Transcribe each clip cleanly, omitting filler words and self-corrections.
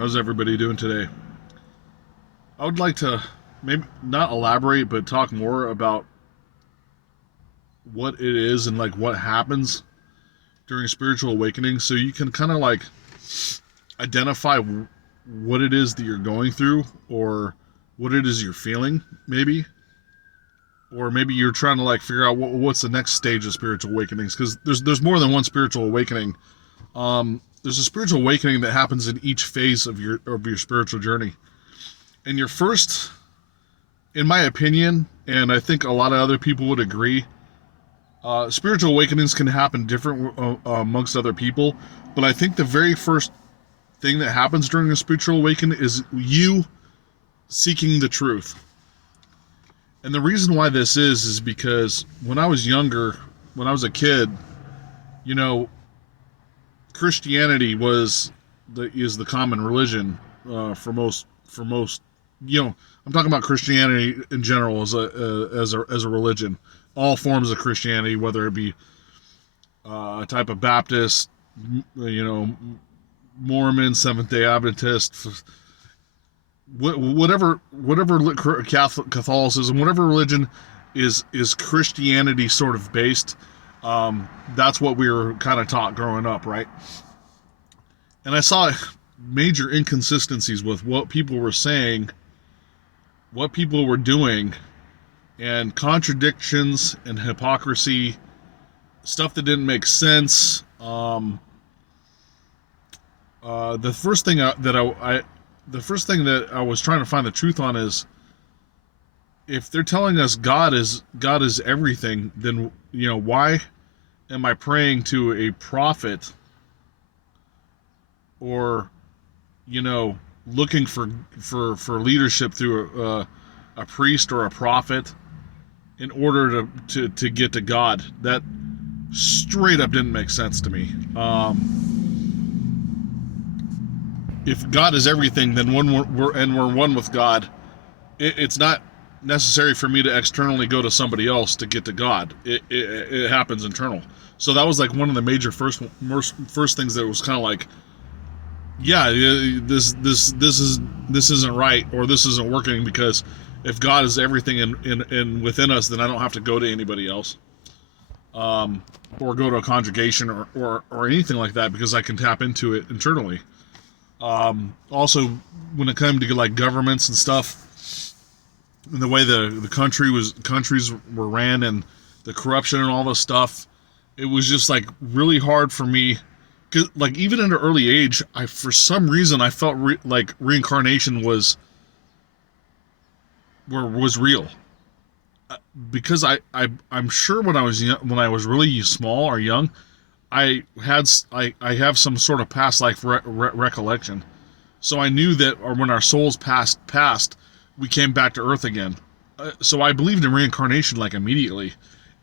How's everybody doing today? I would like to maybe not elaborate, but talk more about what it is and like what happens during spiritual awakening so you can kind of like identify what it is that you're going through or what it is you're feeling, maybe. Or maybe you're trying to like figure out what's the next stage of spiritual awakenings because there's more than one spiritual awakening. There's a spiritual awakening that happens in each phase of your spiritual journey. And your first, in my opinion, and I think a lot of other people would agree, spiritual awakenings can happen different amongst other people. But I think the very first thing that happens during a spiritual awakening is you seeking the truth. And the reason why this is because when I was younger, when I was a kid, you know, Christianity is the common religion for most. I'm talking about Christianity in general as a religion. All forms of Christianity, whether it be a type of Baptist, you know, Mormon, Seventh Day Adventist, whatever Catholicism, whatever religion is Christianity sort of based. That's what we were kind of taught growing up, right? And I saw major inconsistencies with what people were saying, what people were doing, and contradictions and hypocrisy, stuff that didn't make sense. The first thing that I was trying to find the truth on is if they're telling us God is everything, then why am I praying to a prophet or looking for leadership through a priest or a prophet in order to get to God? That straight up didn't make sense to me. If God is everything, then when we're one with God, it's not necessary for me to externally go to somebody else to get to God. It happens internal. So that was like one of the major first things that was kind of like, yeah, this isn't right, or this isn't working, because if God is everything in within us, then I don't have to go to anybody else, or go to a congregation or anything like that, because I can tap into it internally. Also, when it came to like governments and stuff, and the way the countries were ran, and the corruption and all this stuff, it was just like really hard for me. Cause like even at an early age, for some reason I felt like reincarnation was real, because I'm sure when I was really small or young, I have some sort of past life recollection, so I knew that, or when our souls passed, we came back to Earth again. So I believed in reincarnation like immediately,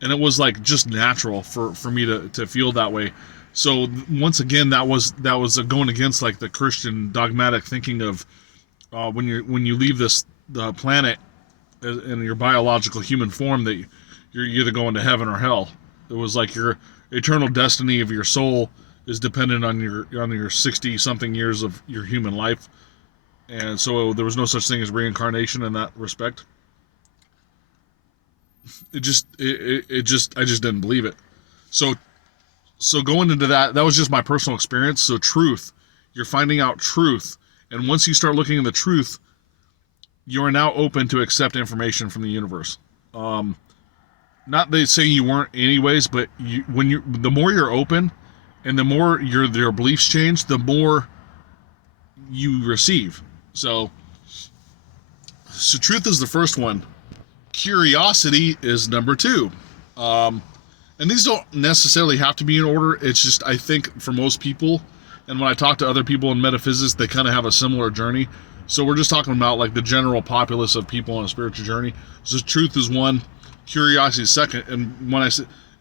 and it was like just natural for me to feel that way. So once again, that was going against like the Christian dogmatic thinking of when you leave the planet in your biological human form, that you're either going to heaven or hell. It was like your eternal destiny of your soul is dependent on your 60 something years of your human life, and so there was no such thing as reincarnation in that respect. I just didn't believe it. So going into that was just my personal experience. So truth, you're finding out truth, and once you start looking at the truth, you are now open to accept information from the universe. Not they say you weren't anyways, but the more you're open, and the more your beliefs change, the more you receive. So truth is the first one. Curiosity is number two. And these don't necessarily have to be in order. It's just, I think for most people, and when I talk to other people in metaphysics, they kind of have a similar journey. So we're just talking about like the general populace of people on a spiritual journey. So truth is one, curiosity is second. And when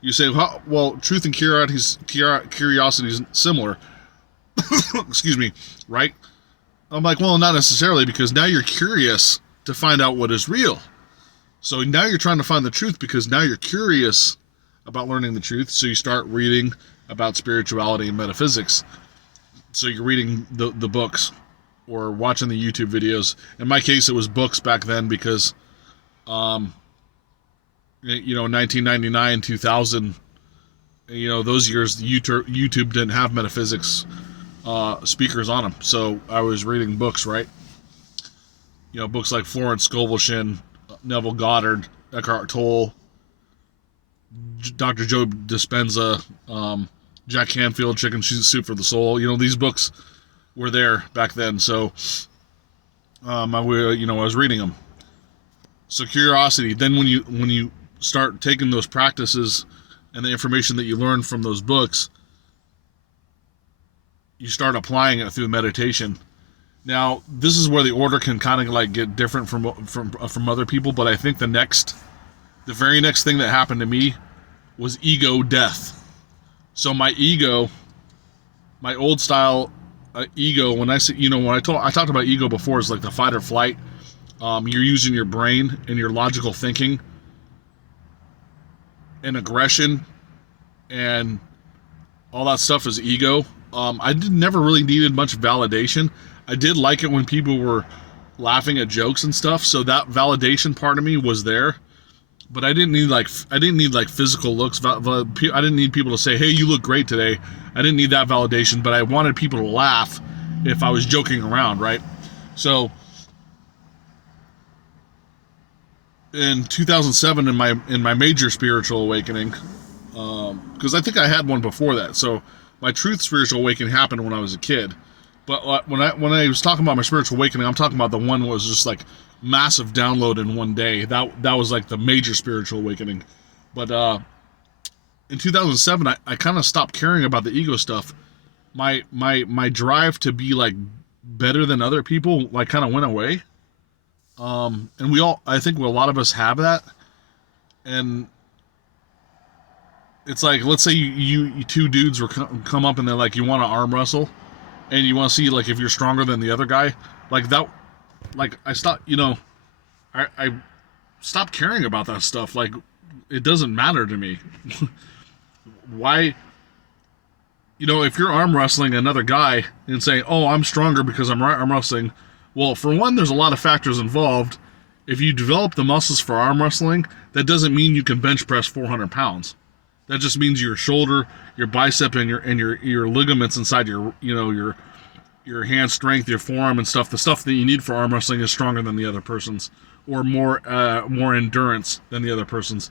you say, well, truth and curiosity is similar, excuse me, right? I'm like, well, not necessarily, because now you're curious to find out what is real. So now you're trying to find the truth because now you're curious about learning the truth. So you start reading about spirituality and metaphysics. So you're reading the books. or watching the YouTube videos. In my case, it was books back then because, 1999, 2000, those years, YouTube didn't have metaphysics speakers on them. So I was reading books, right? Books like Florence Scovel, Neville Goddard, Eckhart Tolle, Dr. Joe Dispenza, Jack Canfield, Chicken Soup for the Soul. These books were there back then. So, I was reading them. So curiosity. Then when you start taking those practices and the information that you learn from those books, you start applying it through meditation. Now, this is where the order can kind of like get different from other people, but I think the very next thing that happened to me was ego death. So my ego, my old style ego, when I say, I talked about ego before, is like the fight or flight. You're using your brain and your logical thinking and aggression and all that stuff is ego. I never really needed much validation. I did like it when people were laughing at jokes and stuff, so that validation part of me was there. But I didn't need like physical looks. I didn't need people to say, "Hey, you look great today." I didn't need that validation, but I wanted people to laugh if I was joking around, right? So in 2007, in my major spiritual awakening, because I think I had one before that. So my truth spiritual awakening happened when I was a kid. But when I was talking about my spiritual awakening, I'm talking about the one that was just like massive download in one day. That was like the major spiritual awakening. But in 2007, I kind of stopped caring about the ego stuff. My drive to be like better than other people like kind of went away. And I think a lot of us have that. And it's like, let's say you two dudes come up and they're like, you want to arm wrestle, and you want to see like if you're stronger than the other guy, like that. Like I stopped, I stopped caring about that stuff. Like it doesn't matter to me. Why? If you're arm wrestling another guy and saying, "Oh, I'm stronger because I'm arm wrestling," well, for one, there's a lot of factors involved. If you develop the muscles for arm wrestling, that doesn't mean you can bench press 400 pounds. That just means your shoulder, your bicep, and your ligaments inside your hand strength, your forearm and stuff, the stuff that you need for arm wrestling is stronger than the other person's, or more endurance than the other person's.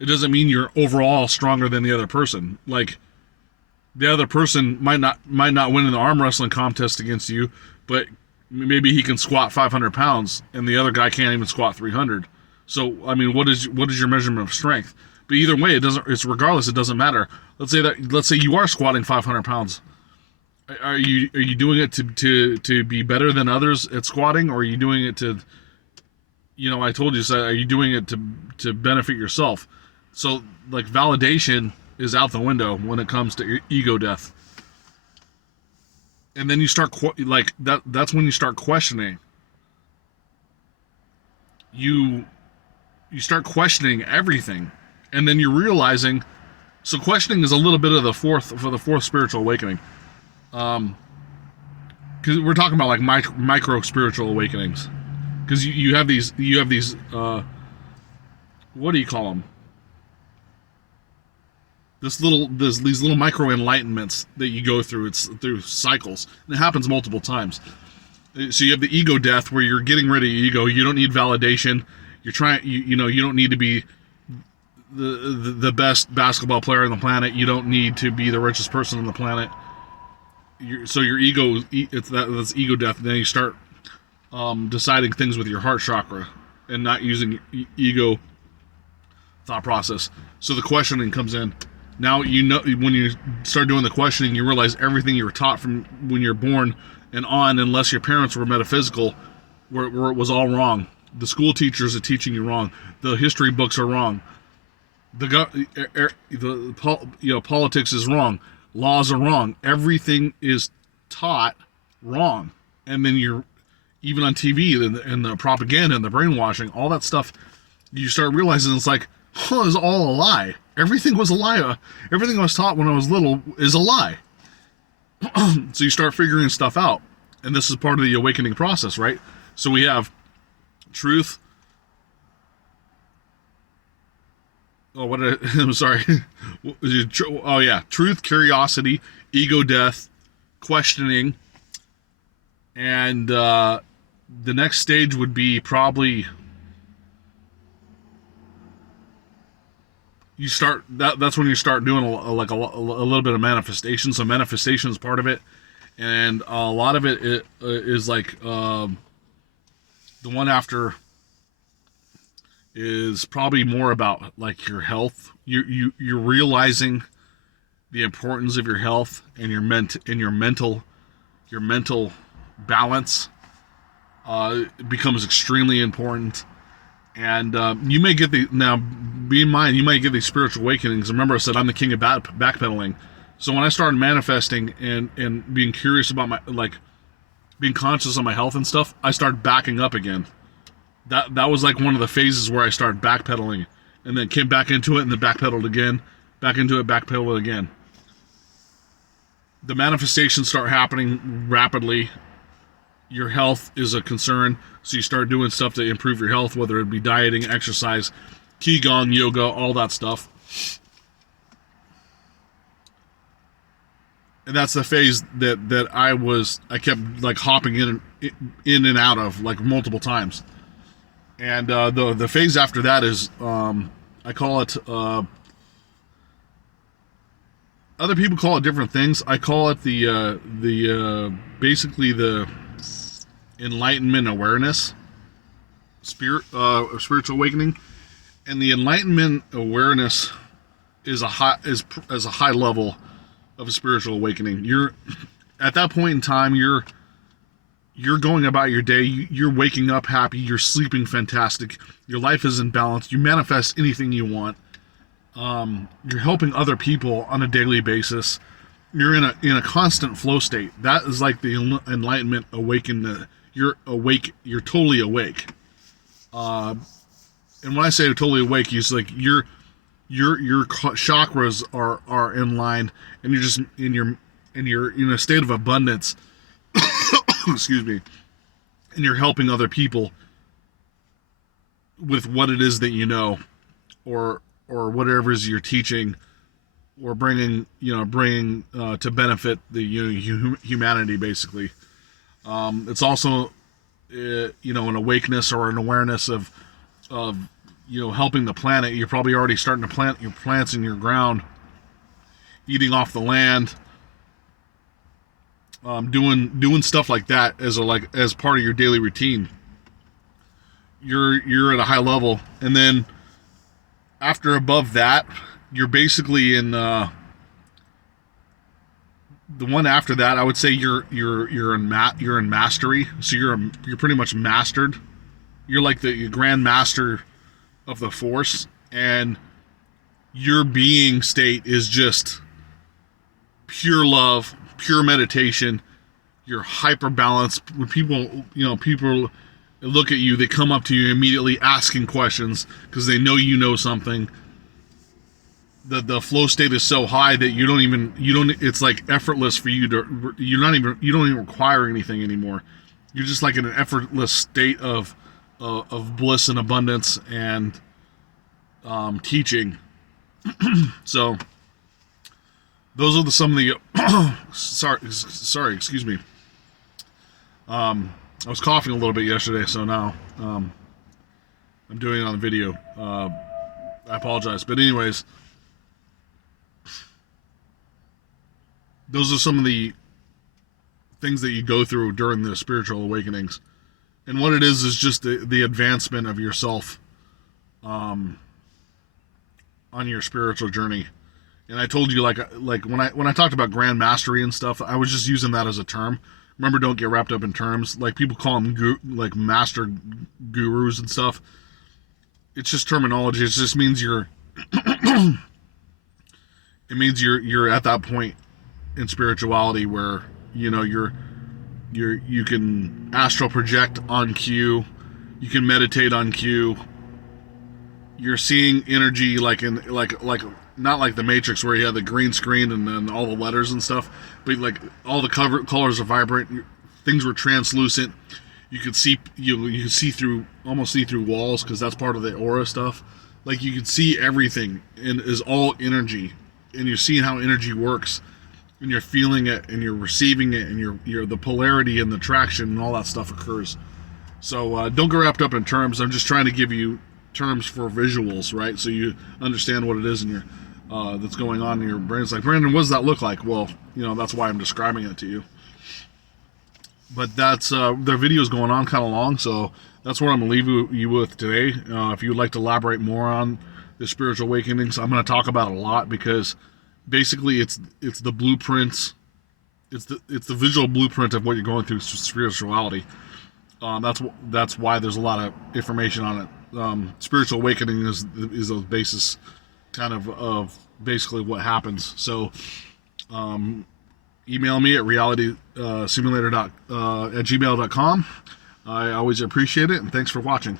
It doesn't mean you're overall stronger than the other person. Like the other person might not win in the arm wrestling contest against you, but maybe he can squat 500 pounds and the other guy can't even squat 300. So I mean, what is your measurement of strength? But either way, it doesn't matter. Let's say you are squatting 500 pounds. Are you doing it to be better than others at squatting, or are you doing it to, I told you, so are you doing it to benefit yourself? So like validation is out the window when it comes to ego death. And then you start that's when you start questioning. You start questioning everything, and then you're realizing. So questioning is a little bit of the fourth spiritual awakening. Because we're talking about like micro spiritual awakenings. Because you have these what do you call them? These little micro enlightenments that you go through. It's through cycles, and it happens multiple times. So you have the ego death, where you're getting rid of your ego. You don't need validation. You're trying. You don't need to be the best basketball player on the planet. You don't need to be the richest person on the planet. So your ego, that's ego death. And then you start deciding things with your heart chakra and not using ego thought process. So the questioning comes in. Now when you start doing the questioning, you realize everything you were taught from when you're born and on, unless your parents were metaphysical, where it was all wrong. The school teachers are teaching you wrong. The history books are wrong. Politics is wrong. Laws are wrong. Everything is taught wrong. And then you're even on TV and the propaganda and the brainwashing, all that stuff, you start realizing it's like, it's all a lie. Everything was a lie. Everything I was taught when I was little is a lie. So you start figuring stuff out. And this is part of the awakening process, right? So we have truth. Oh, what did I'm sorry. Oh, yeah. Truth, curiosity, ego death, questioning. And the next stage would be probably that's when you start doing a little bit of manifestation. So manifestation is part of it, and a lot of it is like the one after is probably more about like your health. You're realizing the importance of your health and your mental balance becomes extremely important. And you may get be in mind, you might get these spiritual awakenings. Remember, I said I'm the king of backpedaling. So when I started manifesting and being curious about being conscious of my health and stuff, I started backing up again. That was like one of the phases where I started backpedaling, and then came back into it, and then backpedaled again, back into it, backpedaled again. The manifestations start happening rapidly. Your health is a concern, so you start doing stuff to improve your health, whether it be dieting, exercise, qigong, yoga, all that stuff. And that's the phase that I kept like hopping in and out of like multiple times. And the phase after that is I call it other people call it different things. I call it the basically the enlightenment awareness, spiritual awakening. And the enlightenment awareness is a high level of a spiritual awakening. You're at that point in time, you're going about your day, you're waking up happy, you're sleeping fantastic, your life is in balance, you manifest anything you want. You're helping other people on a daily basis. You're in a constant flow state. That is like the enlightenment awaken. You're awake. You're totally awake. And when I say totally awake, it's like your chakras are in line, and you're just you're in a state of abundance. Excuse me. And you're helping other people with what it is that you know, or whatever it is you're teaching, or bringing to benefit the humanity basically. It's also an awakeness or an awareness of helping the planet. You're probably already starting to plant your plants in your ground, eating off the land, doing stuff like that as part of your daily routine. You're at a high level, and then after above that, you're basically in the one after that. I would say you're in mastery. So you're pretty much mastered. You're like the grand master of the force, and your being state is just pure love, pure meditation. You're hyper balanced. When people look at you, they come up to you immediately asking questions because they know you know something. The flow state is so high that you don't it's like effortless for you to you don't even require anything anymore. You're just like in an effortless state of bliss and abundance and teaching. So those are some of the sorry, excuse me. I was coughing a little bit yesterday, so now I'm doing it on the video. I apologize, but anyways, those are some of the things that you go through during the spiritual awakenings. And what it is just the advancement of yourself on your spiritual journey. And I told you, like when I talked about grand mastery and stuff, I was just using that as a term. Remember, don't get wrapped up in terms. Like people call them like master gurus and stuff. It's just terminology. It just means you're at that point in spirituality where you can astral project on cue, you can meditate on cue. You're seeing energy like not like the Matrix where you have the green screen and then all the letters and stuff, but like all the colors are vibrant. things were translucent. You could see you could see through, almost see through walls, because that's part of the aura stuff. Like you could see everything, and is all energy, and you're seeing how energy works, and you're feeling it, and you're receiving it, and you're the polarity and the traction and all that stuff occurs. So don't get wrapped up in terms. I'm just trying to give you terms for visuals, right? So you understand what it is in your that's going on in your brain. It's like, Brandon, what does that look like? Well, that's why I'm describing it to you. But that's their video's going on kind of long, so that's what I'm gonna leave you with today. If you would like to elaborate more on the spiritual awakenings, I'm gonna talk about it a lot, because basically it's the blueprints, it's the visual blueprint of what you're going through spirituality. That's why there's a lot of information on it. Spiritual awakening is the basis kind of basically what happens. So email me at realitysimulator at gmail.com. I always appreciate it, and thanks for watching.